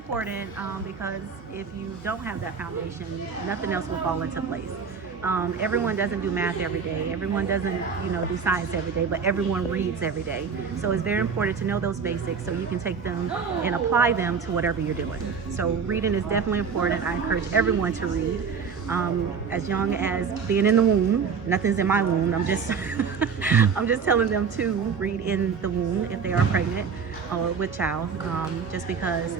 important because if you don't have that foundation, nothing else will fall into place. Everyone doesn't do math every day. Everyone doesn't, do science every day, but everyone reads every day. So it's very important to know those basics so you can take them and apply them to whatever you're doing. So reading is definitely important. I encourage everyone to read. As young as being in the womb, nothing's in my womb. I'm just, I'm just telling them to read in the womb if they are pregnant or with child, just because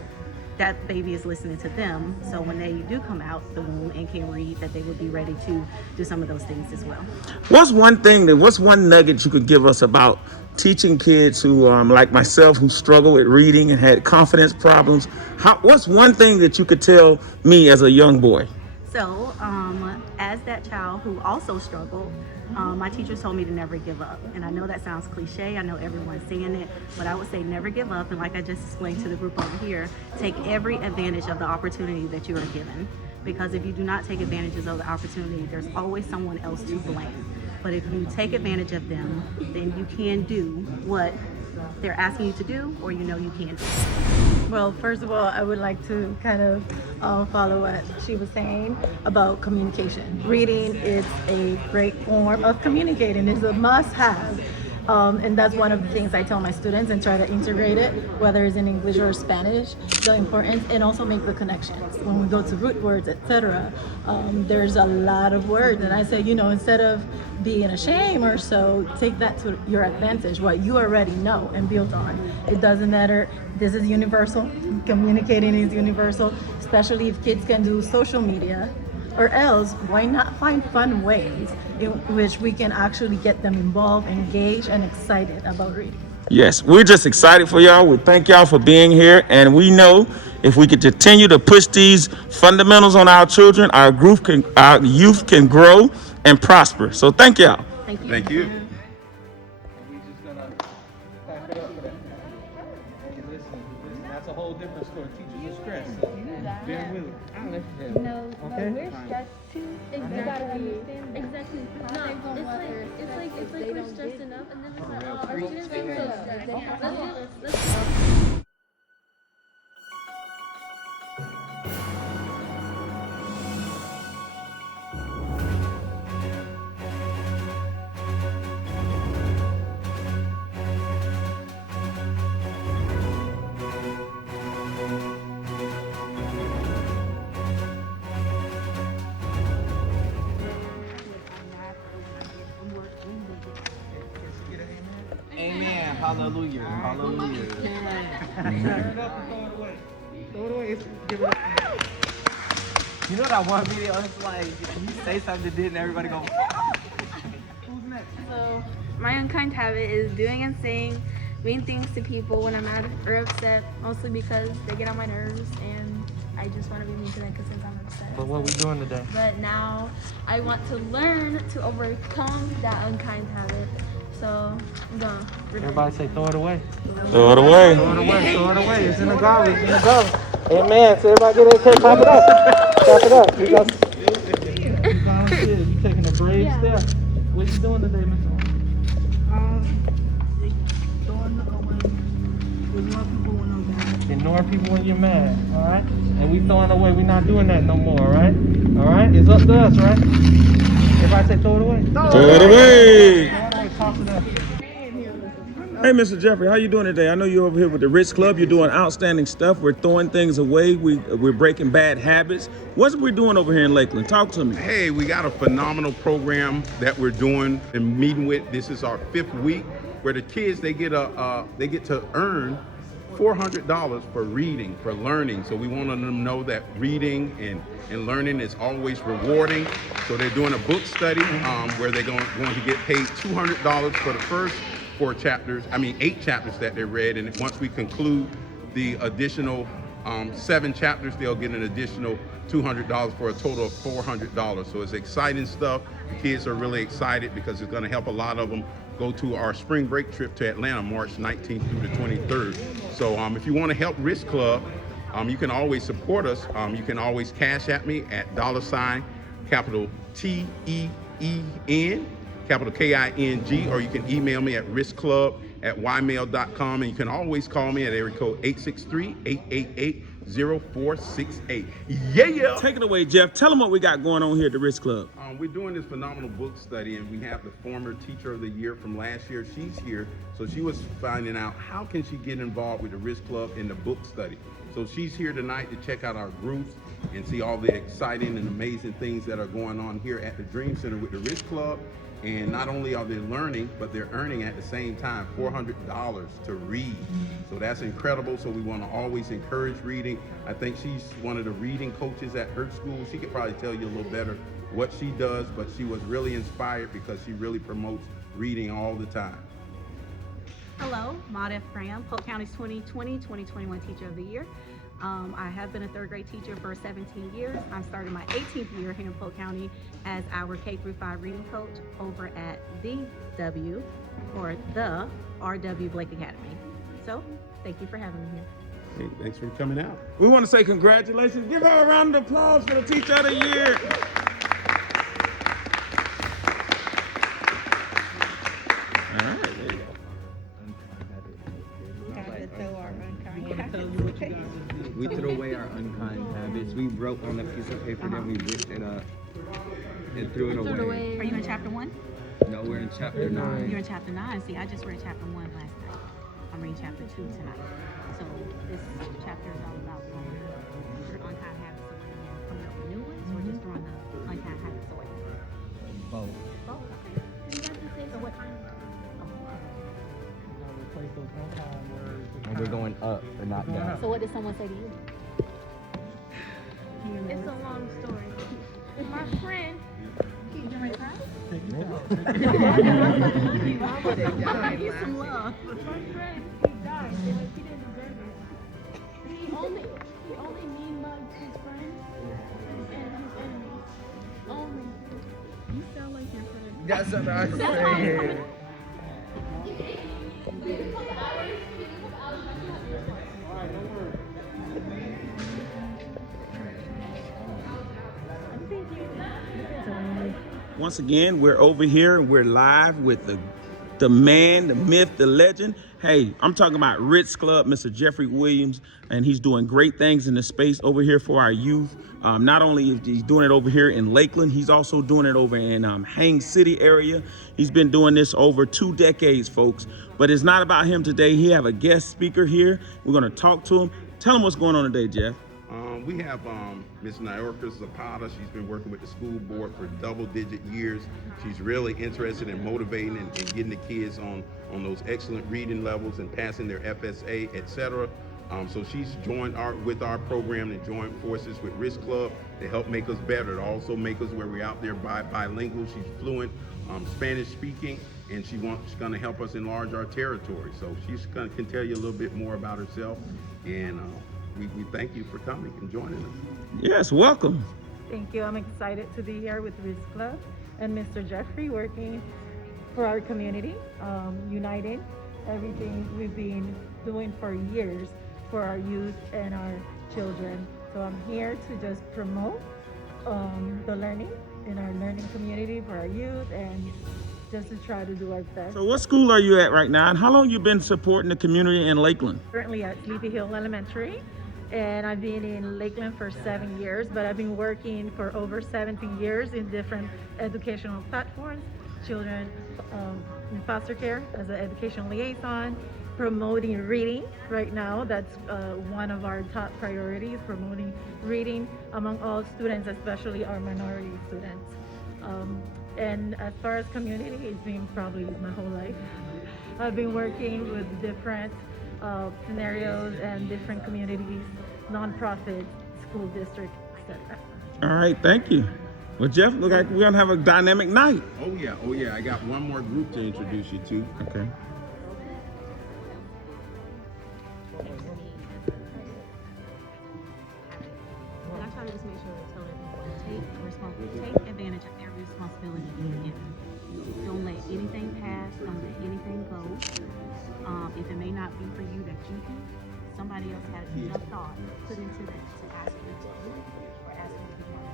that baby is listening to them. So when they do come out the womb and can read, that they would be ready to do some of those things as well. What's one nugget you could give us about teaching kids who, like myself, who struggle with reading and had confidence problems? What's one thing that you could tell me as a young boy? So, as that child who also struggled, my teachers told me to never give up. And I know that sounds cliche. I know everyone's saying it, but I would say never give up. And like I just explained to the group over here, take every advantage of the opportunity that you are given. Because if you do not take advantages of the opportunity, there's always someone else to blame. But if you take advantage of them, then you can do what they're asking you to do, or you can do. Well, first of all, I would like to kind of follow what she was saying about communication. Reading is a great form of communicating. It's a must-have. And that's one of the things I tell my students and try to integrate it, whether it's in English or Spanish, the importance, and also make the connections. When we go to root words, etc., there's a lot of words. And I say, instead of being ashamed or so, take that to your advantage, what you already know, and build on. It doesn't matter. This is universal. Communicating is universal, especially if kids can do social media. Or else, why not find fun ways in which we can actually get them involved, engaged, and excited about reading? Yes, we're just excited for y'all. We thank y'all for being here. And we know if we could continue to push these fundamentals on our children, our youth can grow and prosper. So thank y'all. Thank you. Thank you. We just gonna pack it up for that. Hey, listen, that's a whole different story. Teachers are stressed, so bear with it. No, Okay. we're stressed too. Exactly. You gotta understand. Exactly. No, it's like we're stressed enough, and then it's like, oh, our students seem so stressed. Let's Amen. Hallelujah. Hallelujah. Turn it up and throw it away. Throw it away. Give it up. You know that one video? It's like you say something that didn't, everybody go. Who's next? So, my unkind habit is doing and saying mean things to people when I'm mad or upset, mostly because they get on my nerves and I just want to be mean to them because I'm upset. But what we doing today? But now I want to learn to overcome that unkind habit. So I'm gonna. Everybody say throw it away. Throw it away. Throw it away. Throw it away. It's in the garbage. It's in the garbage. Amen. So everybody get it. Pop it up. Pop it up. You volunteers. You taking a brave step. What you doing today, Mr. Ignoring people when you're mad, all right? And we throwing away. We're not doing that no more, all right? All right? It's up to us, right? Everybody say throw it away. Throw it away. Toss it up. Hey, Mr. Jeffrey, how you doing today? I know you're over here with the Rich Club. You're doing outstanding stuff. We're throwing things away. We're breaking bad habits. What's we doing over here in Lakeland? Talk to me. Hey, we got a phenomenal program that we're doing and meeting with. This is our 5th week where the kids, they get to earn $400 for reading, for learning. So we want them to know that reading and learning is always rewarding. So they're doing a book study where they're going to get paid $200 for the first 8 chapters that they read. And once we conclude the additional 7 chapters, they'll get an additional $200 for a total of $400. So it's exciting stuff. The kids are really excited because it's going to help a lot of them go to our spring break trip to Atlanta, March 19th through the 23rd. So if you want to help Risk Club, you can always support us. You can always cash at me at $, capital TEEN, capital KING, or you can email me at riskclub at ymail.com, and you can always call me at area code 863-888-0468. Yeah! Take it away, Jeff. Tell them what we got going on here at the Risk Club. We're doing this phenomenal book study, and we have the former Teacher of the Year from last year. She's here, so she was finding out how can she get involved with the Risk Club in the book study. So she's here tonight to check out our groups and see all the exciting and amazing things that are going on here at the Dream Center with the Risk Club. And not only are they learning, but they're earning at the same time $400 to read. So that's incredible. So we want to always encourage reading. I think she's one of the reading coaches at her school. She could probably tell you a little better what she does, but she was really inspired because she really promotes reading all the time. Hello, Maude Graham, Polk County's 2020-2021 Teacher of the Year. I have been a third grade teacher for 17 years. I'm starting my 18th year here in Polk County as our K-5 reading coach over at the RW Blake Academy. So, thank you for having me here. Hey, thanks for coming out. We want to say congratulations. Give her a round of applause for the Teacher of the Year. All right, there you go. We threw away our unkind habits. We wrote on a piece of paper, then we ripped it up and threw it away. Are you in chapter 1? No, we're in chapter 9. You're in chapter 9. See, I just read chapter 1 last night. I'm reading chapter 2 tonight. So this chapter is all about throwing your unkind habits away and coming up with new ones, or just throwing the unkind habits away? Both. Oh, okay. You got to say, so what time? And we're going up and not down. So what did someone say to you? It's a long story. My friend, You gonna cry? give some love. My friend, he died. He didn't deserve it. He only mean mugged his friends and his enemies. Only. You sound like your friend. That's what I That's why said. Once again, we're over here and we're live with the man, the myth, the legend. Hey, I'm talking about Risk Club, Mr. Jeffrey Williams, and he's doing great things in the space over here for our youth. Not only is he doing it over here in Lakeland, he's also doing it over in Haines City area. He's been doing this over 2 decades, folks. But it's not about him today. He have a guest speaker here. We're gonna talk to him. Tell him what's going on today, Jeff. We have Miss Niurka Zapata. She's been working with the school board for double-digit years. She's really interested in motivating and getting the kids on those excellent reading levels and passing their FSA, etc. So she's joined with our program and joined forces with Risk Club to help make us better, to also make us where we're out there bilingual. She's fluent Spanish speaking, and she's going to help us enlarge our territory. So she's can tell you a little bit more about herself, and we thank you for coming and joining us. Yes, welcome. Thank you. I'm excited to be here with Risk Club and Mr. Jeffrey working for our community, uniting everything we've been doing for years for our youth and our children. So I'm here to just promote the learning in our learning community for our youth and just to try to do our best. So what school are you at right now, and how long you been supporting the community in Lakeland? Currently at Sleepy Hill Elementary, and I've been in Lakeland for 7 years, but I've been working for over 17 years in different educational platforms, children in foster care as an educational liaison, promoting reading right now. That's one of our top priorities, promoting reading among all students, especially our minority students. And as far as community, it's been probably my whole life. I've been working with different scenarios and different communities, nonprofits, school districts, etc. All right, thank you. Well, Jeff, look like we're gonna have a dynamic night. Oh yeah. I got one more group to introduce you to. Okay. And I try to just make sure to tell everyone, take advantage of every responsibility you're given. Don't let anything pass, don't let anything go. If it may not be for you that you do, somebody else has enough thought put into that to ask you to do it or ask you to be one.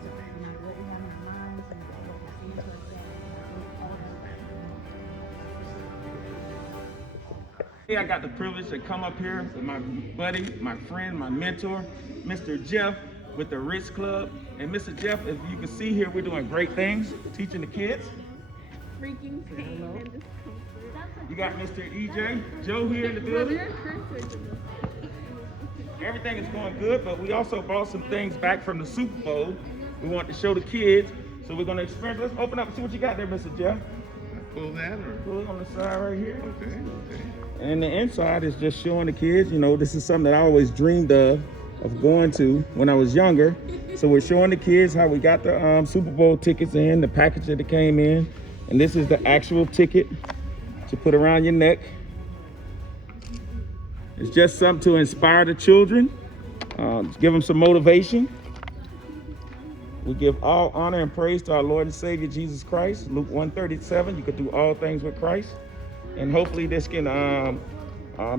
So no matter what we have in our minds, no matter what we're saying to ourselves, all that. I got the privilege to come up here with my buddy, my friend, my mentor, Mr. Jeff with the Ritz Club. And Mr. Jeff, if you can see here, we're doing great things, teaching the kids. Freaking pain and discomfort. You got Mr. EJ, Joe here in the building. Everything is going good, but we also brought some things back from the Super Bowl. We want to show the kids, so we're going to experience. Let's open up and see what you got there, Mr. Jeff. Pull that or? Pull it on the side right here. Okay. And the inside is just showing the kids, you know, this is something that I always dreamed of going to when I was younger. So we're showing the kids how we got the Super Bowl tickets in, the package that it came in. And this is the actual ticket to put around your neck. It's just something to inspire the children, give them some motivation. We give all honor and praise to our Lord and Savior, Jesus Christ. Luke 1:37, you could do all things with Christ. And hopefully this can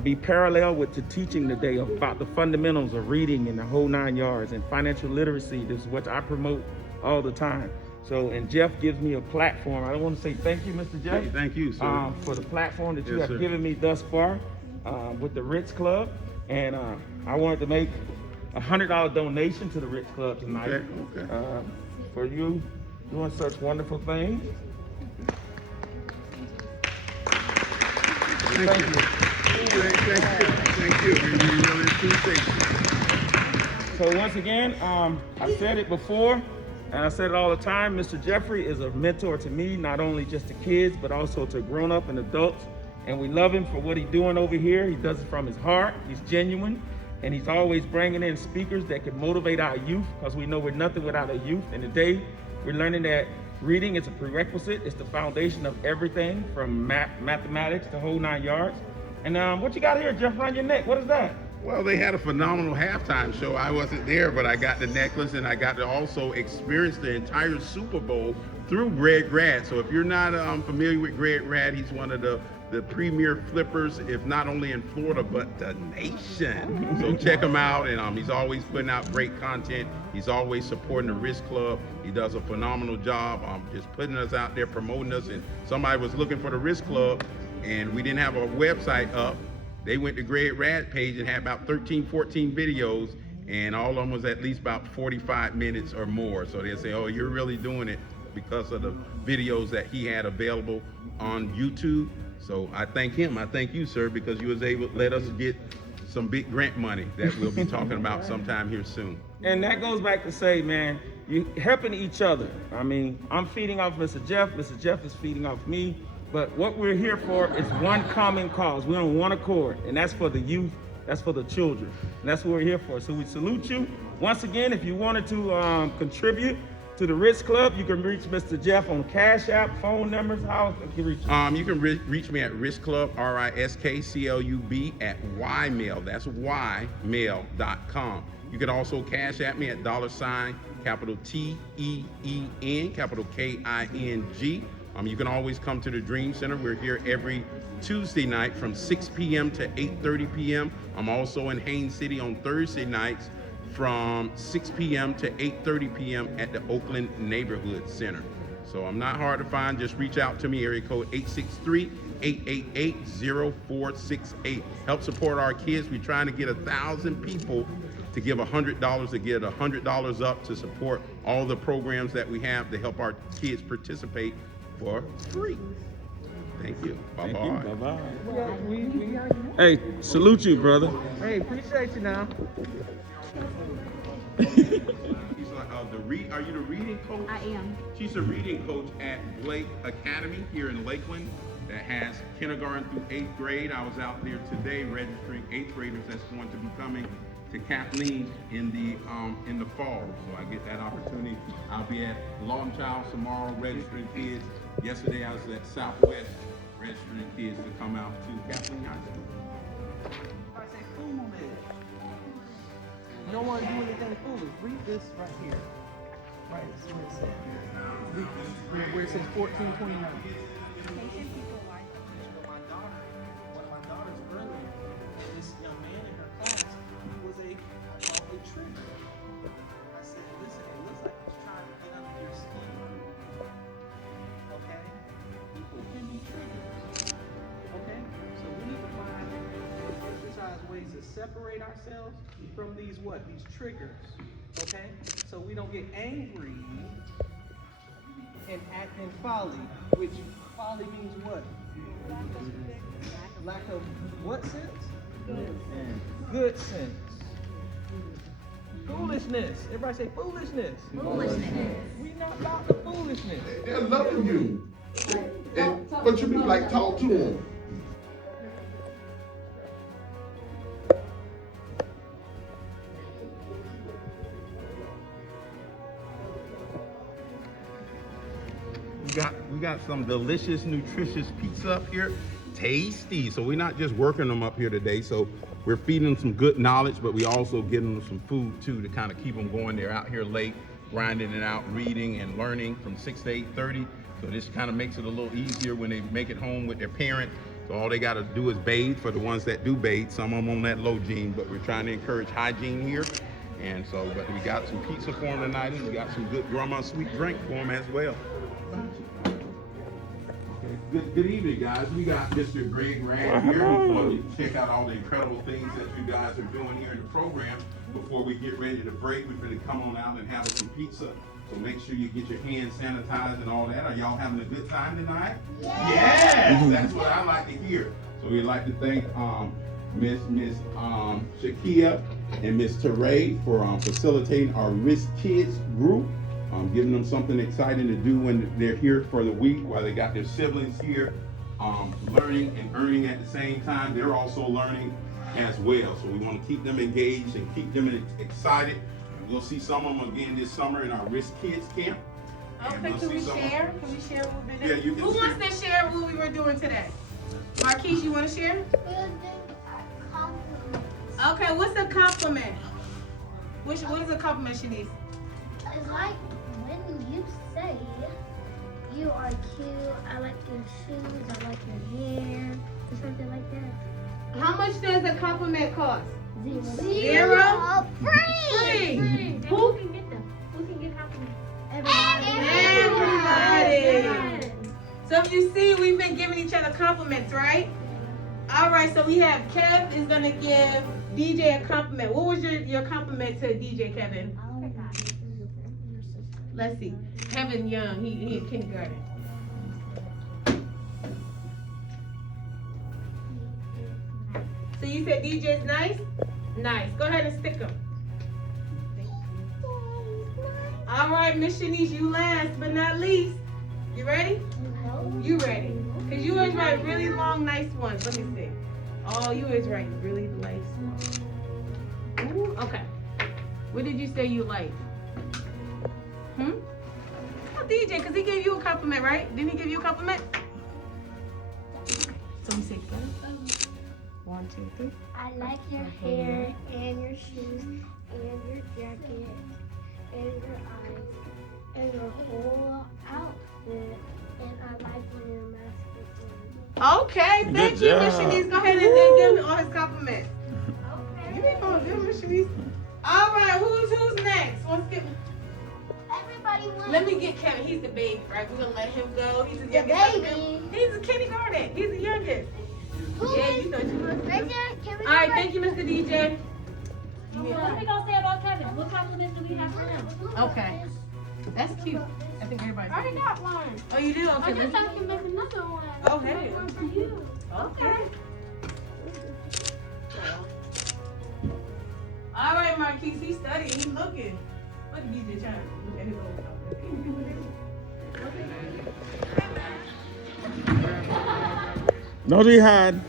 be parallel with the teaching today about the fundamentals of reading and the whole 9 yards and financial literacy. This is what I promote all the time. So, and Jeff gives me a platform. I want to say thank you, Mr. Jeff. Hey, thank you, sir. For the platform that you Yes, have sir. given me thus far with the Ritz Club. And I wanted to make a $100 donation to the Ritz Club tonight. Okay. For you doing such wonderful things. Thank you. Thank you. We really appreciate it. So once again, I said it before, and I said it all the time, Mr. Jeffrey is a mentor to me, not only just to kids, but also to grown-up and adults. And we love him for what he's doing over here. He does it from his heart. He's genuine. And he's always bringing in speakers that can motivate our youth, because we know we're nothing without our youth. And today, we're learning that reading is a prerequisite. It's the foundation of everything from mathematics to whole 9 yards. And what you got here, Jeff, around your neck? What is that? Well, they had a phenomenal halftime show. I wasn't there, but I got the necklace, and I got to also experience the entire Super Bowl through Greg Rad. So if you're not familiar with Greg Rad, he's one of the premier flippers, if not only in Florida, but the nation. So check him out, and he's always putting out great content. He's always supporting the Risk Club. He does a phenomenal job just putting us out there, promoting us. And somebody was looking for the Risk Club, and we didn't have a website up. They went to Greg Rad page and had about 13, 14 videos, and all of them was at least about 45 minutes or more. So they say, oh, you're really doing it because of the videos that he had available on YouTube. So I thank him. I thank you, sir, because you was able to let us get some big grant money that we'll be talking about sometime here soon. And that goes back to say, man, you helping each other. I mean, I'm feeding off Mr. Jeff. Mr. Jeff is feeding off me. But what we're here for is one common cause. We're on one accord, and that's for the youth. That's for the children. And that's what we're here for. So we salute you. Once again, if you wanted to contribute to the Ritz Club, you can reach Mr. Jeff on Cash App, phone numbers. How can you reach you? You can reach me at Risk Club, RISKCLUB at ymail. That's ymail.com. You can also cash at me at $, capital TEEN, capital KING. You can always come to the Dream Center. We're here every Tuesday night from 6 p.m. to 8:30 p.m. I'm also in Haines City on Thursday nights from 6 p.m. to 8:30 p.m. at the Oakland Neighborhood Center. So I'm not hard to find. Just reach out to me, area code 863-888-0468. Help support our kids. We're trying to get 1,000 people to give $100, to get $100 up to support all the programs that we have to help our kids participate for free. Thank you. Bye-bye. Thank you. Bye-bye. Hey, salute you, brother. Hey, appreciate you now. She's like, are you the reading coach? I am. She's a reading coach at Blake Academy here in Lakeland that has kindergarten through 8th grade. I was out there today registering 8th graders that's going to be coming to Kathleen in the fall. So I get that opportunity. I'll be at Longchild tomorrow registering kids. Yesterday I was at Southwest registering kids to come out to Kathleen High School. I say fool this. You don't want to do anything foolish. Read this right here. Right, that's where it says. Read this, where it says 1429. One of my daughter's brother, this young man in her class, he was a tree. I said, listen, it looks like he's trying to get under your skin. Okay? People can be triggered. Okay? So we need to find separate ourselves from these what? These triggers. Okay? So we don't get angry and act in folly, which folly means what? Lack of what sense? Good sense. Foolishness. Everybody say foolishness. Foolishness. We not about the foolishness. They're loving you. And what you mean, like, talk to them. We got some delicious, nutritious pizza up here. Tasty. So we're not just working them up here today. So we're feeding them some good knowledge, but we also giving them some food too to kind of keep them going. They're out here late, grinding it out, reading and learning from 6 to 8:30. So this kind of makes it a little easier when they make it home with their parents. So all they got to do is bathe for the ones that do bathe. Some of them on that low gene, but we're trying to encourage hygiene here. And so, but we got some pizza for them tonight, and we got some good grandma sweet drink for them as well. Good evening, guys. We got Mr. Greg Rand here. We want to check out all the incredible things that you guys are doing here in the program. Before we get ready to break, we're going to come on out and have some pizza. So make sure you get your hands sanitized and all that. Are y'all having a good time tonight? Yes! That's what I like to hear. So we'd like to thank Miss Shakia and Miss Teray for facilitating our Risk Kids group. Giving them something exciting to do when they're here for the week while they got their siblings here, learning and earning at the same time. They're also learning as well. So we want to keep them engaged and keep them excited. We'll see some of them again this summer in our Risk Kids camp. Okay, we'll can we see share? Can we share what we did? Yeah, you can Who share. wants to share what we were doing today? Marquise, you want to share? Okay, what's a compliment? What is a compliment, Shanice? It's like when you say you are cute, I like your shoes, I like your hair, or something like that. How much does a compliment cost? Zero. Free. Who can get them? Who can get compliments? Everybody. So if you see, we've been giving each other compliments, right? All right, so we have Kev is gonna give DJ a compliment. What was your compliment to DJ Kevin? Let's see. Kevin Young, he in kindergarten. So you said DJ's nice? Nice. Go ahead and stick him. All right, Miss Shanice, you last but not least. You ready? You ready? Because you always write really long, nice ones. Let me see. Oh, you always write really nice ones. Ooh, okay. What did you say you like? Oh, DJ, because he gave you a compliment, right? Didn't he give you a compliment? So we say together. 1, 2, 3. I like your hair and your shoes and your jacket and your eyes and your whole outfit. And I like when you're masculine. Okay, thank you, Miss Shanice. Go ahead and give him all his compliments. Okay. You ain't gonna give him, Miss Shanice. All right, who's next? Everybody wants. Let me get Kevin. He's the baby, right? We're gonna let him go. He's the The youngest. baby. He's a kindergarten. He's the youngest. Yeah, you thought you was. Right there, Kevin. All right, thank you, Mr. DJ. What are we gonna say about Kevin? What compliments do we have for him? Okay, that's cute. I think everybody. I already got one. Oh, you do? I Okay. just thought you could make another one. Oh, hey. One for you. Okay. All right, Marquise, he's studying. He's looking. Look at DJ trying to look at his own stuff. No jihad.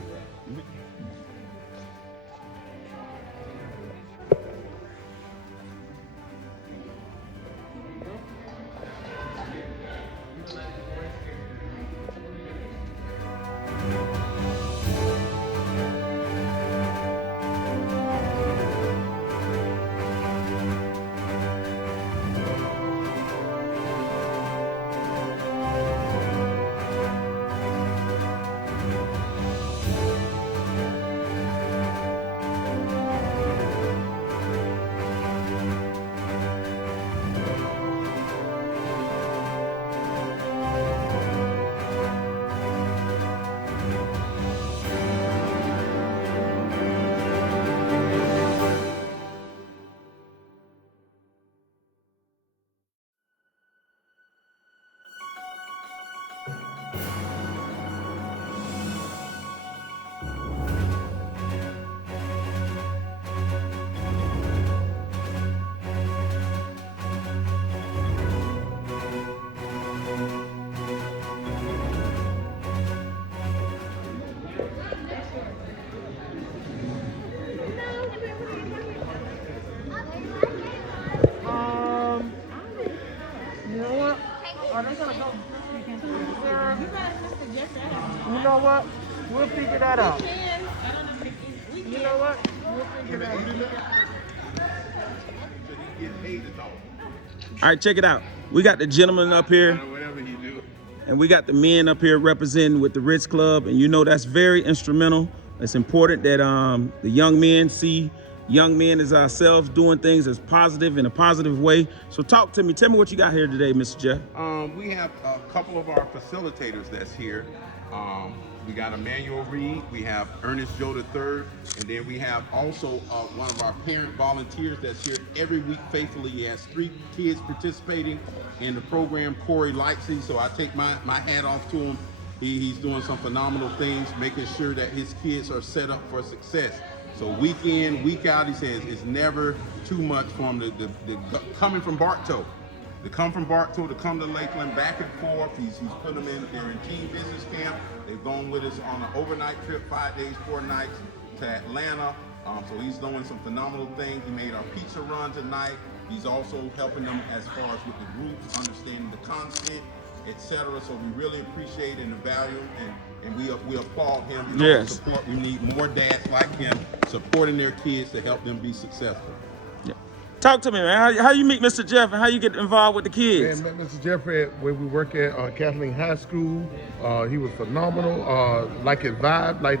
that out. You know what? All right, check it out. We got the gentleman up here, Whatever he do. and we got the men up here representing with the Ritz Club, and you know that's very instrumental. It's important that the young men see young men as ourselves doing things as positive in a positive way. So talk to me. Tell me what you got here today, Mr. Jeff. We have a couple of our facilitators that's here. We got Emmanuel Reed, we have Ernest Joe III, and then we have also one of our parent volunteers that's here every week faithfully. He has 3 kids participating in the program, Corey Lightsey. So I take my hat off to him. He's doing some phenomenal things, making sure that his kids are set up for success. So week in, week out, he says it's never too much for him to coming from Bartow. To come from Bartow, to come to Lakeland, back and forth. He's put them in, they're in team business camp. They've gone with us on an overnight trip, 5 days, 4 nights to Atlanta. So he's doing some phenomenal things. He made our pizza run tonight. He's also helping them as far as with the groups, understanding the content, etc. So we really appreciate and value and we applaud him. We Yes. Support. We need more dads like him supporting their kids to help them be successful. Talk to me, man. How you meet Mr. Jeff and how you get involved with the kids? And Mr. Jeffrey, where we work at Kathleen High School, he was phenomenal. Like his vibe, like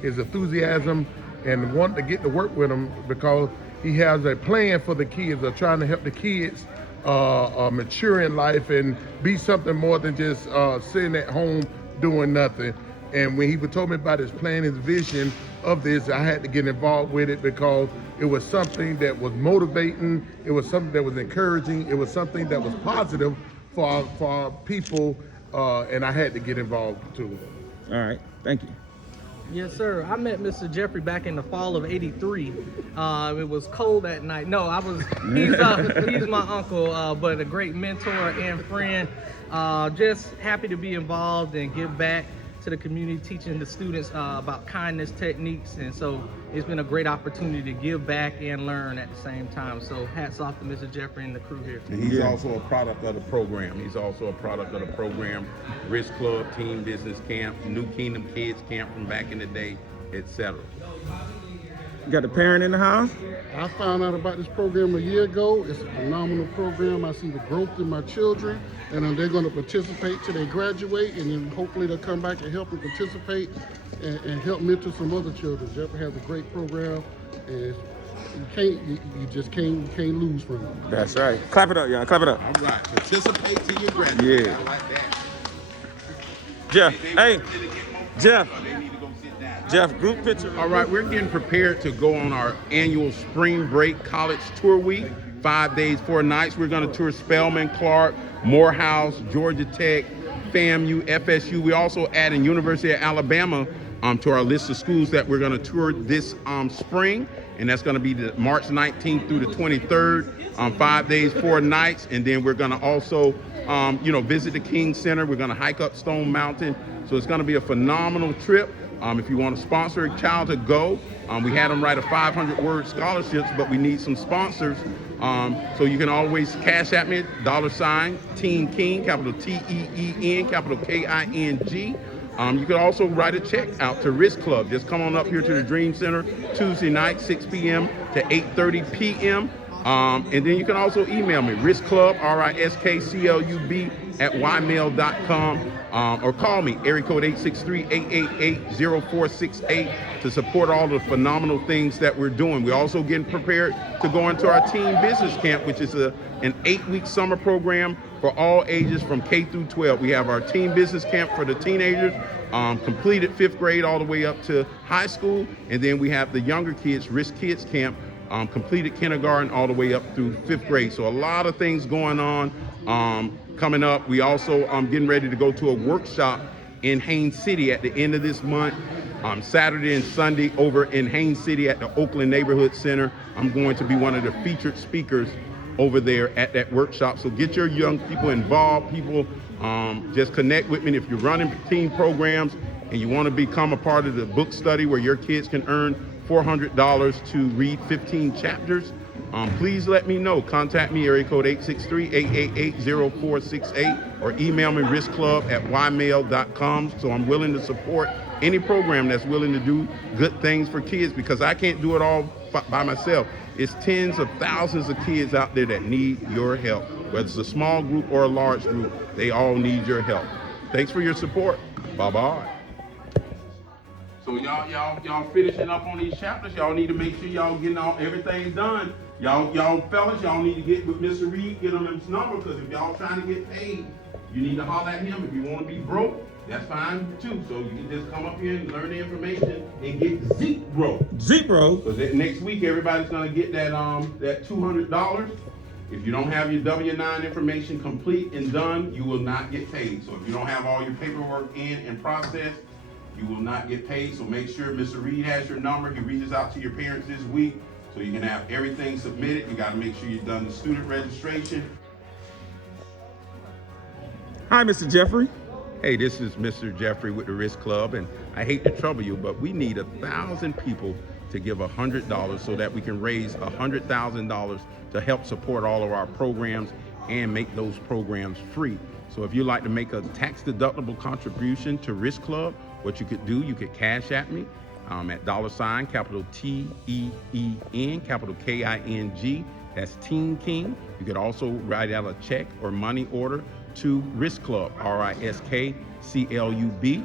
his enthusiasm, and wanting to get to work with him because he has a plan for the kids, of trying to help the kids mature in life and be something more than just sitting at home doing nothing. And when he told me about his plan, his vision of this, I had to get involved with it because it was something that was motivating, it was something that was encouraging, it was something that was positive for our people, and I had to get involved too. All right, thank you. Yes, sir. I met Mr. Jeffrey back in the fall of '83. It was cold that night. No, he's my uncle, but a great mentor and friend. Just happy to be involved and give back to the community, teaching the students about kindness techniques. And so it's been a great opportunity to give back and learn at the same time. So hats off to Mr. Jeffrey and the crew here. And he's also a product of the program. Risk Club, Team Business Camp, New Kingdom Kids Camp from back in the day, etc. You got a parent in the house? I found out about this program a year ago. It's a phenomenal program. I see the growth in my children, and they're going to participate till they graduate, and then hopefully they'll come back and help them participate and help mentor some other children. Jeffrey has a great program, and you just can't lose from it. That's right. Clap it up, y'all. Clap it up. All right, participate till you graduate. Yeah. I like that. Jeff, hey, Jeff, group picture. All right, we're getting prepared to go on our annual spring break college tour week. 5 days, 4 nights. We're going to tour Spelman, Clark, Morehouse, Georgia Tech, FAMU, FSU. We also adding University of Alabama to our list of schools that we're going to tour this spring, and that's going to be the March 19th through the 23rd. 5 days, 4 nights, and then we're going to also visit the King Center. We're going to hike up Stone Mountain. So it's going to be a phenomenal trip. If you want to sponsor a child to go, we had them write a 500-word scholarships, but we need some sponsors. So you can always cash at me, $Teen King, capital TEEN, capital KING. You can also write a check out to Risk Club. Just come on up here to the Dream Center Tuesday night, 6 p.m. to 8:30 p.m. And then you can also email me, riskclub, RISKCLUB @ymail.com, or call me, area code 863-888-0468 to support all the phenomenal things that we're doing. We're also getting prepared to go into our Teen Business Camp, which is an 8-week summer program for all ages from K through 12. We have our Teen Business Camp for the teenagers, completed 5th grade all the way up to high school. And then we have the younger kids, Risk Kids Camp, completed kindergarten all the way up through 5th grade. So a lot of things going on coming up. We also getting ready to go to a workshop in Haines City at the end of this month, Saturday and Sunday over in Haines City at the Oakland Neighborhood Center. I'm going to be one of the featured speakers over there at that workshop. So get your young people involved. People just connect with me. If you're running teen programs and you want to become a part of the book study where your kids can earn $400 to read 15 chapters, please let me know. Contact me, area code 863-888-0468, or email me, riskclub @ymail.com. So I'm willing to support any program that's willing to do good things for kids, because I can't do it all by myself. It's tens of thousands of kids out there that need your help. Whether it's a small group or a large group, they all need your help. Thanks for your support. Bye-bye. So y'all finishing up on these chapters. Y'all need to make sure y'all getting everything done. Y'all fellas, y'all need to get with Mr. Reed, get him his number, because if y'all trying to get paid, you need to holler at him. If you want to be broke, that's fine too. So you can just come up here and learn the information and get zero. Because next week everybody's gonna get that $200. If you don't have your W-9 information complete and done, you will not get paid. So if you don't have all your paperwork in and processed, you will not get paid. So make sure Mr. Reed has your number. He reaches out to your parents this week so you can have everything submitted. You got to make sure you've done the student registration. Hi, Mr. Jeffrey. Hey, this is Mr. Jeffrey with the Risk Club, and I hate to trouble you, but we need 1,000 people to give $100 so that we can raise $100,000 to help support all of our programs and make those programs free. So if you'd like to make a tax-deductible contribution to Risk Club, what you could do, you could cash at me at $ capital TEEN, capital KING. That's Teen King. You could also write out a check or money order to Risk Club, RISKCLUB.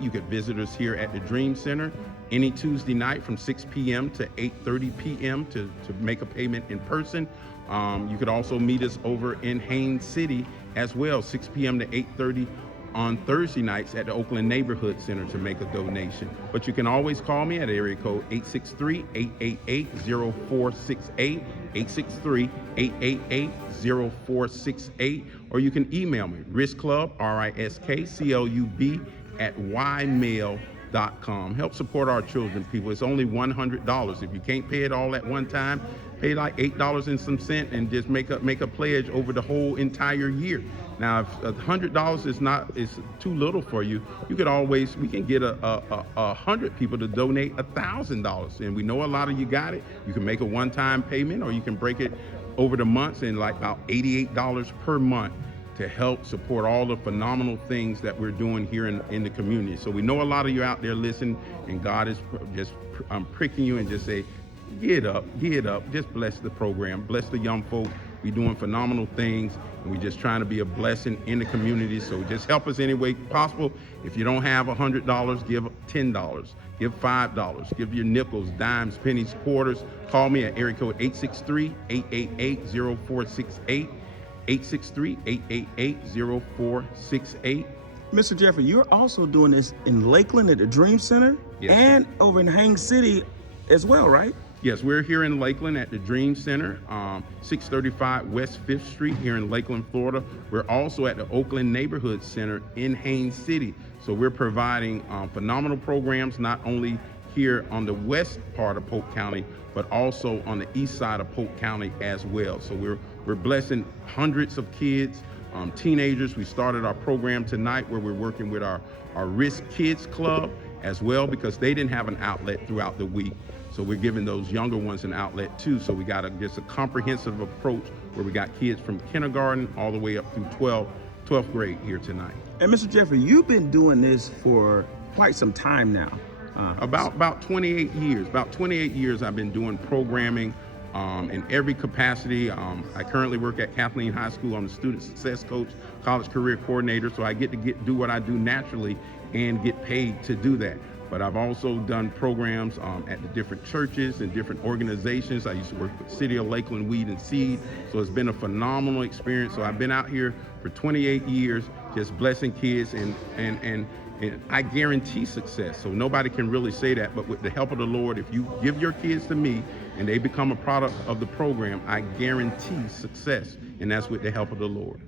You could visit us here at the Dream Center any Tuesday night from 6 p.m. to 8:30 p.m. to make a payment in person. You could also meet us over in Haines City as well, 6 p.m. to 8:30 on Thursday nights at the Oakland Neighborhood Center to make a donation. But you can always call me at area code 863-888-0468, 863-888-0468, or you can email me, riskclub, RISKCLUB, @ymail.com. Help support our children, people. It's only $100. If you can't pay it all at one time, pay like $8 and some cent and just make a pledge over the whole entire year. Now, if $100 is too little for you, we can get 100 people to donate $1,000, and we know a lot of you got it. You can make a one-time payment, or you can break it over the months and like about $88 per month to help support all the phenomenal things that we're doing here in the community. So we know a lot of you out there listen, and God is just pricking you and just say, get up, just bless the program, bless the young folk. We're doing phenomenal things, and we're just trying to be a blessing in the community. So just help us any way possible. If you don't have $100, give $10, give $5, give your nickels, dimes, pennies, quarters. Call me at area code 863-888-0468, 863-888-0468. Mr. Jeffrey, you're also doing this in Lakeland at the Dream Center, yes, and over in Haines City as well, right? Yes, we're here in Lakeland at the Dream Center, 635 West 5th Street here in Lakeland, Florida. We're also at the Oakland Neighborhood Center in Haines City. So we're providing phenomenal programs, not only here on the west part of Polk County, but also on the east side of Polk County as well. So we're blessing hundreds of kids, teenagers. We started our program tonight where we're working with our Risk Kids Club as well, because they didn't have an outlet throughout the week. So we're giving those younger ones an outlet too. So we got just a comprehensive approach where we got kids from kindergarten all the way up through 12th grade here tonight. And Mr. Jeffrey, you've been doing this for quite some time now. About 28 years. About 28 years I've been doing programming in every capacity. I currently work at Kathleen High School. I'm a student success coach, college career coordinator, so I get to do what I do naturally and get paid to do that. But I've also done programs at the different churches and different organizations. I used to work with City of Lakeland Weed and Seed, so it's been a phenomenal experience. So I've been out here for 28 years just blessing kids, and I guarantee success. So nobody can really say that, but with the help of the Lord, if you give your kids to me and they become a product of the program, I guarantee success, and that's with the help of the Lord.